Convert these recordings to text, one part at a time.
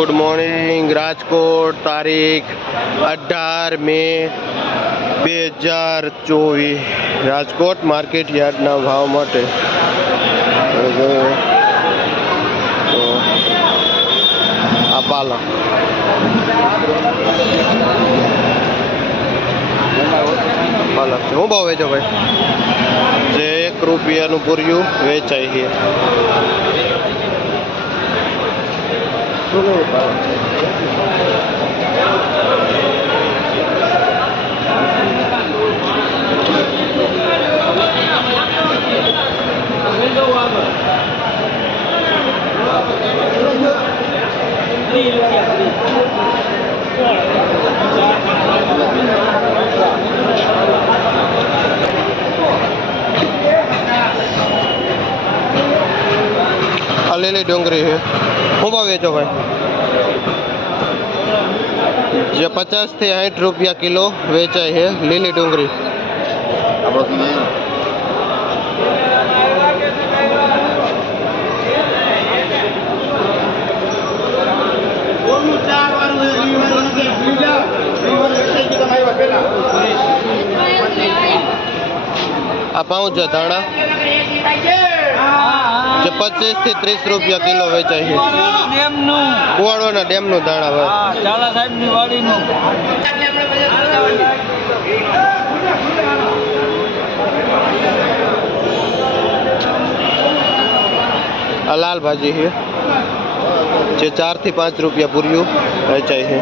good morning Rajkot तारीख 18 मे 2024 Rajkot market यार्डना भाव माटे आ पालक पालक शू भाव वेचो भाई जे 1 રૂપિયાનું પૂર્યું વેચાય છે લીલી ડુંગળી છે શું ભાવ વેચો ભાઈ જે 50 થી 60 રૂપિયા કિલો વેચાય છે લીલી ડુંગળી આ 5 ધાણા જે 25 થી 30 રૂપિયા કિલો વેચાય છે કુવાડવાના ડેમનું ધાણા ભાઈ ચાલા સાહેબની વાડીનું આ લાલ ભાજી છે જે 4 થી 5 રૂપિયા પૂર્યું વેચાય છે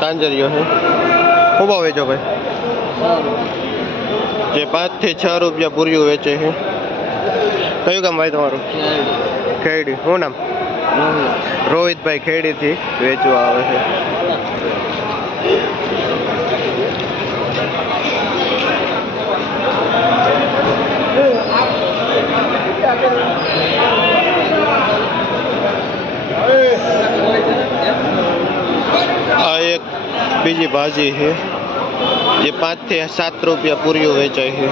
તાંજરીઓ છે શું ભાવ વેચો ભાઈ જે 5 થી 6 રૂપિયા પૂર્યું વેચે છે કયું ગામ ભાઈ તમારું ખેડી શું નામ રોહિતભાઈ ખેડી થી વેચવા આવે છે આ એક બીજી ભાજી છે જે 5 થી 7 રૂપિયા પૂર્યું વેચાય છે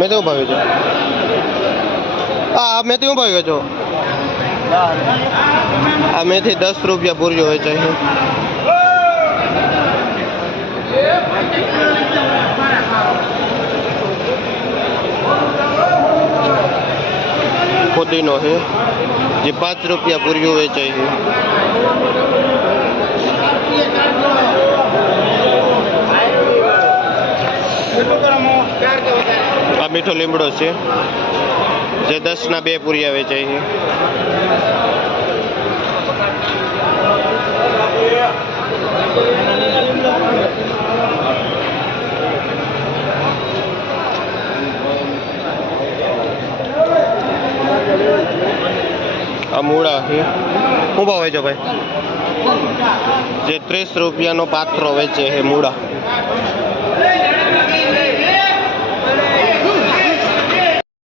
મેં તો ભાવે છે હા મેં તો ભાવે છો આ મેથી 10 રૂપિયા પૂર્યો વેચાય છે પુદીનો છે જે 5 રૂપિયા પૂર્યો વેચાય છે આ મીઠો લીમડો છે જે 10 ના 2 પૂરિયા વેચાય છે આ મૂળા છે શું ભાવ વેચો ભાઈ જે 30 રૂપિયાનો પાથરો વેચે છે મૂળા